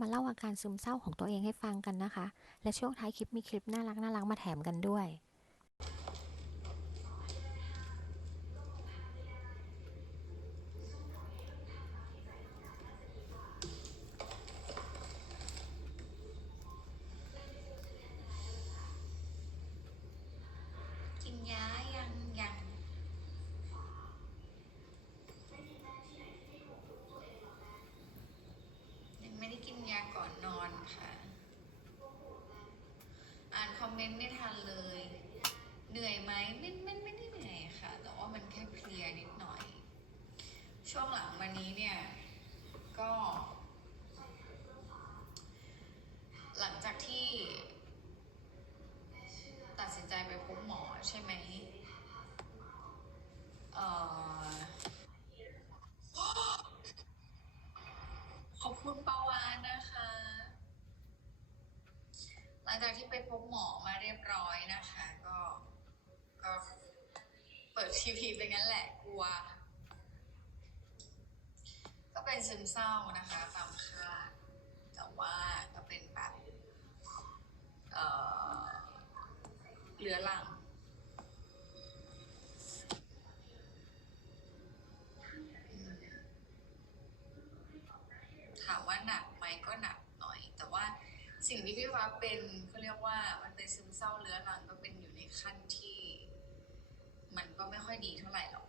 มาเล่าอาการซึมเศร้าของตัวเองให้ฟังกันนะคะ และช่วงท้ายคลิปมีคลิปน่ารักน่ารักมาแถมกันด้วย กินยา ยาก่อนนอนค่ะ อ่านคอมเมนต์ไม่ทันเลย เหนื่อยไหมไม่ไม่ไม่ได้เหนื่อยค่ะ แต่ว่ามันแค่เพลียนิดหน่อย ช่วงหลังมานี้เนี่ย ก็ หลังจากที่ ตัดสินใจไปพบหมอใช่ไหม เอ่อ ขอบคุณปาวานนะคะ หลัง จากที่ไปพบหมอมาเรียบร้อยนะคะ ก็ ก็เปิดทีวีไปงั้นแหละกลัว ก็เป็นซึมเศร้านะคะตามคาดแต่ว่าก็เป็นแบบเอ่อเรือรังถามว่าหนักไหมก็หนักหน่อย แต่ว่าสิ่งที่พี่ฟ้าเป็น ว่ามันเป็นซึมเศร้าเรื้อรังก็เป็นอยู่ในขั้นที่ มันก็ไม่ค่อยดีเท่าไหร่หรอก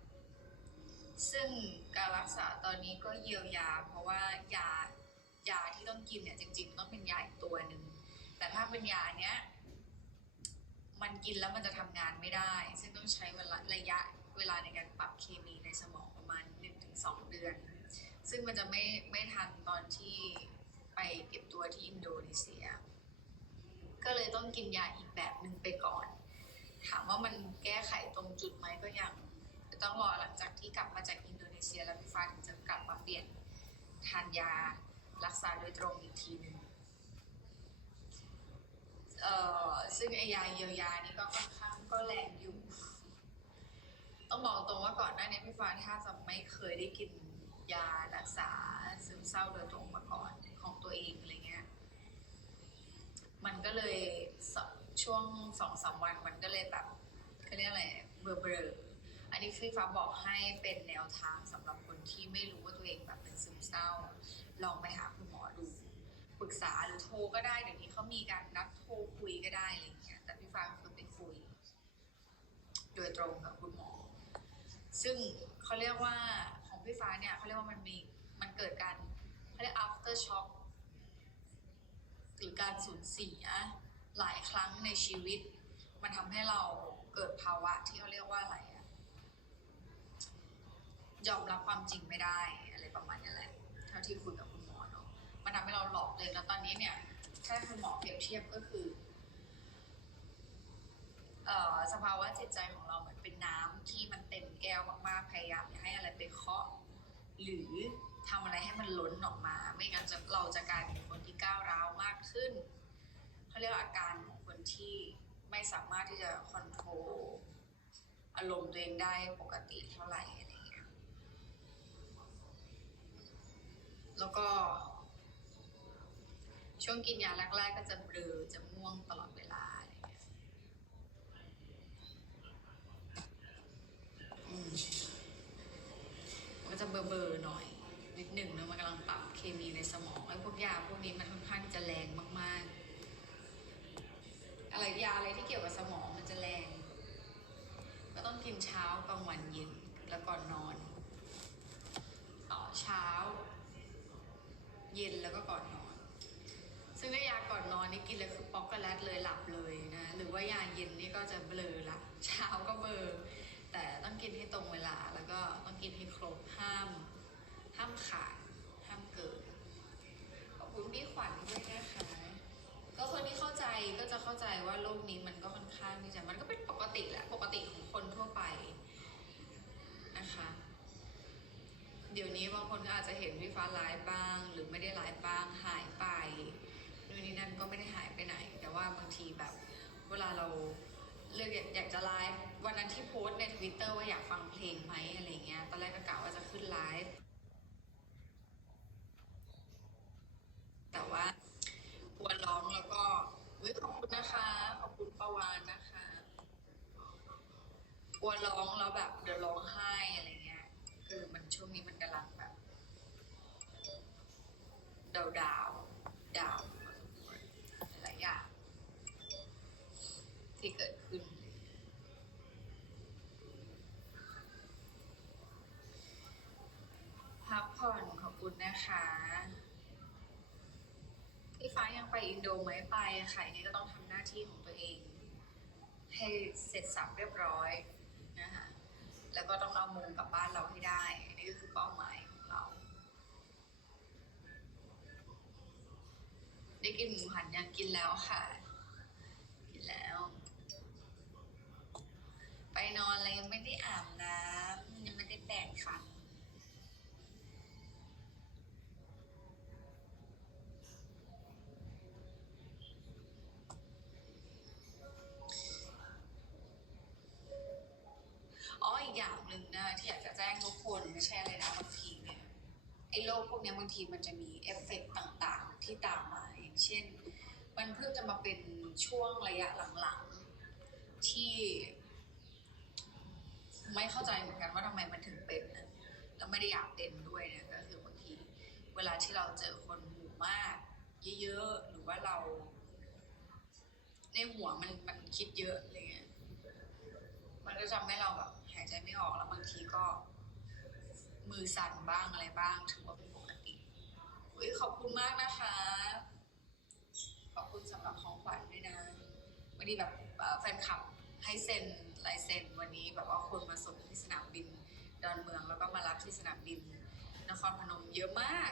ซึ่งการรักษาตอนนี้ก็เยียวยา เพราะว่ายายาที่ต้องกินเนี่ยจริง ๆ ต้องเป็นยาอีกตัวหนึ่งแต่ถ้าเป็นยาเนี้ยมันกินแล้วมันจะทำงานไม่ได้ ซึ่งต้องใช้เวลาระยะเวลาในการปรับเคมีในสมองประมาณ 1-2 เดือน ซึ่งมันจะไม่ไม่ทันตอนที่ไปเก็บตัวที่อินโดนีเซีย ก็เลยต้องกินยาอีกแบบหนึ่งไปก่อน ถามว่ามันแก้ไขตรงจุดไหมก็ยังต้องรอหลังจากที่กลับมาจากอินโดนีเซียแล้วพี่ฟ้าถึงจะกลับมาเปลี่ยนทานยารักษาโดยตรงอีกทีหนึ่งเอ่อซึ่งไอยาเยียวยานี่ก็ค่อนข้างก็แรงอยู่ ต้องบอกตรงว่าก่อนหน้านี้พี่ฟ้าถ้าจะไม่เคยได้กินยารักษาซึมเศร้าโดยตรงมาก่อนของตัวเองอะไรเงี้ย มันก็เลยช่วงสองสามวันมันก็เลยแบบเขาเรียกอะไรเบลอเบลออันนี้พี่ฟ้าบอกให้เป็นแนวทางสำหรับคนที่ไม่รู้ว่าตัวเองแบบเป็นซึมเศร้า ลองไปหาคุณหมอดูปรึกษาหรือโทรก็ได้เดี๋ยวนี้เขามีการนัดโทรคุยก็ได้อะไรอย่างเงี้ยแต่พี่ฟ้าคือไปคุย โดยตรงกับคุณหมอ ซึ่งเขาเรียกว่าของพี่ฟ้าเนี่ยเขาเรียกว่ามันมีมันเกิดการเขาเรียก after shock หรือการสูญเสียหลายครั้งในชีวิต มันทำให้เราเกิดภาวะที่เขาเรียกว่าอะไรอะยอมรับความจริงไม่ได้อะไรประมาณนี้แหละเท่าที่คุยกับคุณหมอเนาะมันทำให้เราหลอกเลยแล้วตอนนี้เนี่ยถ้าคุณหมอเปรียบเทียบก็คือเออสภาวะจิตใจของเราเหมือนเป็นน้ำที่มันเต็มแก้วมากๆ พยายามอย่าให้อะไรไปเคาะ หรือ ทำอะไรให้มันล้นออกมา ไม่งั้นเราจะกลายเป็นคนที่ก้าวร้าวมากขึ้นเขาเรียกว่าอาการของคนที่ไม่สามารถที่จะคอนโทรลอารมณ์ตัวเองได้ปกติเท่าไหร่อะไรอย่างเงี้ยแล้วก็ช่วงกินยาแรกๆก็จะเบลอจะม่วงตลอดเวลาอะไรอย่างเงี้ยอืมมันก็จะเบลอๆหน่อย นิดหนึ่งเนอะมันกำลังปรับเคมีในสมองไอ้พวกยาพวกนี้มันค่อนข้างที่จะแรงมากๆ อะไรยาอะไรที่เกี่ยวกับสมองมันจะแรง ก็ต้องกินเช้ากลางวันเย็นแล้วก่อนนอนต่อเช้า เย็นแล้วก็ก่อนนอน ซึ่งถ้ายาก่อนนอนนี่กินเลยคือป๊อกโกแลตเลยหลับเลยนะ หรือว่ายาเย็นนี่ก็จะเบลอละเช้าก็เบลอแต่ต้องกินให้ตรงเวลาแล้วก็ต้องกินให้ครบห้าม ห้ามขาดห้ามเกินขอบคุณพี่ขวัญด้วยนะคะก็คนที่เข้าใจก็จะเข้าใจว่าโลกนี้มันก็ค่อนข้าง เดี๋ยวนี้บางคนก็อาจจะเห็นพี่ฟ้าไลฟ์บ้าง หรือไม่ได้ไลฟ์บ้างหายไปนู่นนี่นั่นก็ไม่ได้หายไปไหน แต่ว่าบางทีแบบเวลาเราเลือกอยากจะไลฟ์วันนั้นที่โพสในทวิตเตอร์ว่าอยากฟังเพลงไหมอะไรเงี้ยตอนแรกก็กะว่าจะขึ้นไลฟ์แต่ว่ากลัวร้องแล้วก็อุ้ยขอบคุณนะคะ ขอบคุณประวานนะคะกลัวร้องแล้วแบบเดี๋ยวร้องไห้อะไร ช่วงนี้มันกำลังแบบดาวดาวดาวหลายอย่างที่เกิดขึ้น พักผ่อนขอบคุณนะคะพี่ฟ้ายังไปอินโดไหมไปค่ะยังไงก็ต้องทำหน้าที่ของตัวเอง ให้เสร็จสับเรียบร้อย แล้วก็ต้องเอามงกลับบ้านเราให้ได้ นี่ก็คือเป้าหมายของเรา ได้กินหมูหันยังกินแล้วค่ะ กินแล้ว ไปนอนเลยยังไม่ได้อาบน้ำยังไม่ได้แปรงฟัน ไม่ใช่อะไรนะบางทีเนี่ยไอ้โรคพวกนี้บางทีมันจะมีเอฟเฟกต์ต่างๆ ที่ตามมาอย่างเช่น มันเพิ่งจะมาเป็นช่วงระยะหลังๆที่ ไม่เข้าใจเหมือนกันว่าทำไมมันถึงเป็นนะแล้วไม่ได้อยากเป็นด้วยนะก็คือบางทีเวลาที่เราเจอคนหมู่มาก เยอะๆหรือว่าเรา ในหัวมันมันคิดเยอะอะไรเงี้ยมันก็ทำให้เราแบบหายใจไม่ออกแล้วบางทีก็ มือสั่นบ้างอะไรบ้างถือว่าเป็นปกติอุ้ยขอบคุณมากนะคะ ขอบคุณสำหรับของขวัญด้วยนะวันนี้แบบแฟนคลับให้เซ็นลายเซ็นวันนี้แบบว่าคนมาส่งที่สนามบินดอนเมืองแล้วก็มารับที่สนามบิน นครพนมเยอะมาก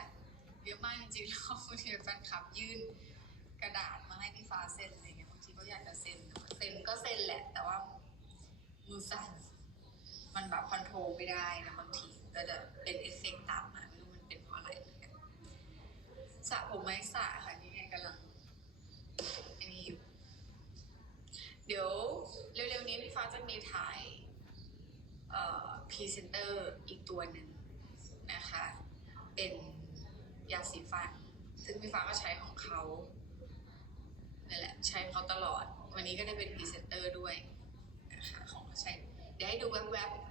เยอะมากจริงๆแล้วบางทีแฟนคลับยื่นกระดาษมาให้พี่ฟ้าเซ็นอะไรเงี้ยบางทีก็อยากจะเซ็นเซ็นก็เซ็นแหละ แต่ว่ามือสั่นมันแบบคอนโทรลไม่ได้นะบางที ก็จะเป็นเอฟเฟกต์ตามมาไม่รู้มันเป็นเพราะอะไรเหมือนกันสระผมไม่สระค่ะนี่ไงกำลังอันนี้อยู่เดี๋ยวเร็วๆนี้พี่ฟ้าจะมีถ่ายเอ่อพรีเซนเตอร์อีกตัวหนึ่งนะคะ เป็นยาสีฟัน ซึ่งพี่ฟ้าก็ใช้ของเขานั่นแหละใช้เขาตลอด วันนี้ก็ได้เป็นพรีเซนเตอร์ด้วยนะคะของใช้เดี๋ยวให้ดูแวบๆ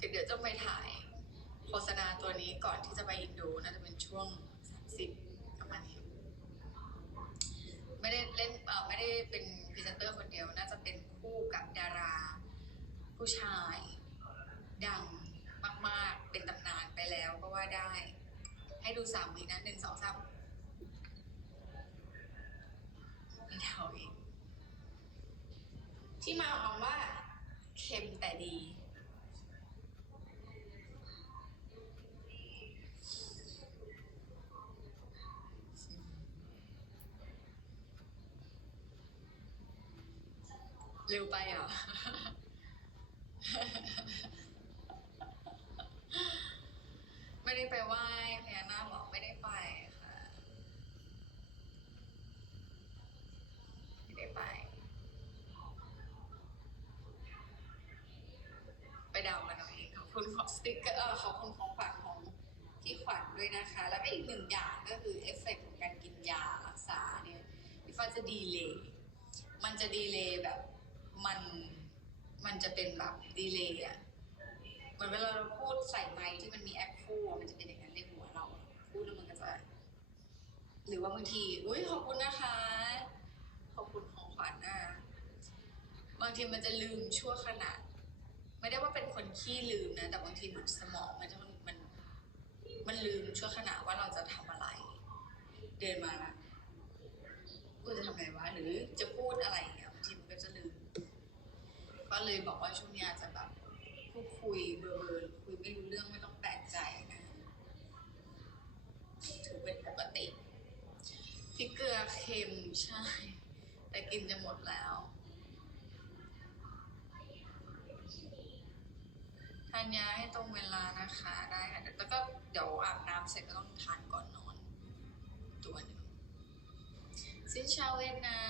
เดี๋ยวจะไปถ่ายโฆษณาตัวนี้ก่อนที่จะไปอินโดน่าจะเป็นช่วงสิบประมาณนี้ไม่ได้เล่นไม่ได้เป็นพรีเซนเตอร์คนเดียว น่าจะเป็นคู่กับดารา ผู้ชาย ดังมากๆ เป็นตำนานไปแล้วก็ว่าได้ ให้ดูสามวินะหนึ่งสองสามม่เท่าเองที่มาของว่าเค็มแต่ดี เร็วไปเหรอ ไม่ได้ไปไหว้พญานาคหรอกไม่ได้ไปค่ะ ไม่ได้ไป ไปเดากันเอาเองขอบคุณของสติ๊กเกอร์เออขอบคุณของขวัญของพี่ขวัญด้วยนะคะ แล้วก็อีกหนึ่งอย่างก็คือเอฟเฟกต์ของการกินยารักษาเนี่ยพี่ฟ้าจะดีเลย์มันจะดีเลย์แบบ มันมันจะเป็นแบบดีเลย์อะเหมือนเวลาเราพูดใส่ไมค์ที่มันมีแอคฟูมันจะเป็นอย่างนั้นในหัวเรา พูดแล้วมันก็จะ หรือว่าบางทีอุ้ยขอบคุณนะคะ ขอบคุณของขวัญนะบางทีมันจะลืมชั่วขณะไม่ได้ว่าเป็นคนขี้ลืมนะ แต่บางทีเหมือนสมองมันจะมันมันมันลืมชั่วขณะว่าเราจะทำอะไร เดินมากูจะทำไงวะหรือจะพูดอะไร ก็เลยบอกว่าช่วงนี้อาจจะแบบพูดคุยเบอร์เบอคุยไม่รู้เรื่องไม่ต้องแปลกใจนะถือเป็นปกติพริกเกลือเค็มใช่ แต่กินจะหมดแล้วทานยาให้ตรงเวลานะคะได้ค่ะแล้วก็เดี๋ยวอาบน้ำเสร็จก็ต้องทานก่อนนอน ตัวหนึ่งซินชาวเวียดนาม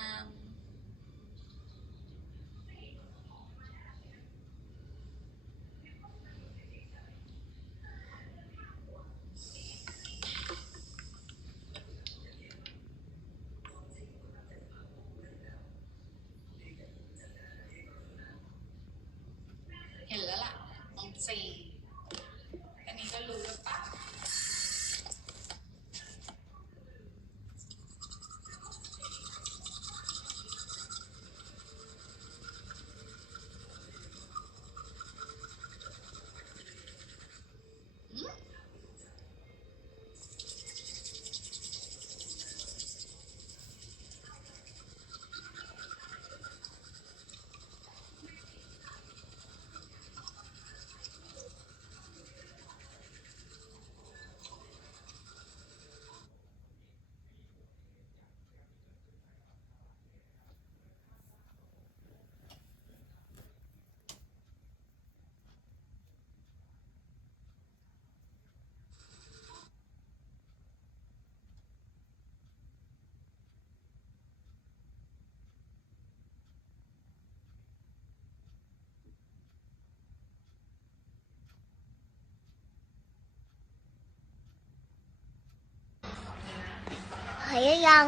ายยัง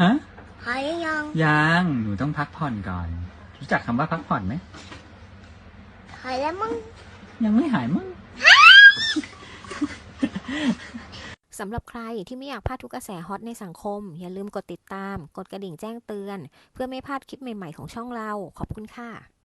ฮะหายยังยังหนูต้องพักผ่อนก่อน รู้จักคำว่าพักผ่อนไหมหายแล้วมั้งยังไม่หายมั้ง สำหรับใครที่ไม่อยากพลาดทุกกระแสฮอตในสังคม อย่าลืมกดติดตาม กดกระดิ่งแจ้งเตือน เพื่อไม่พลาดคลิปใหม่ๆของช่องเรา ขอบคุณค่ะ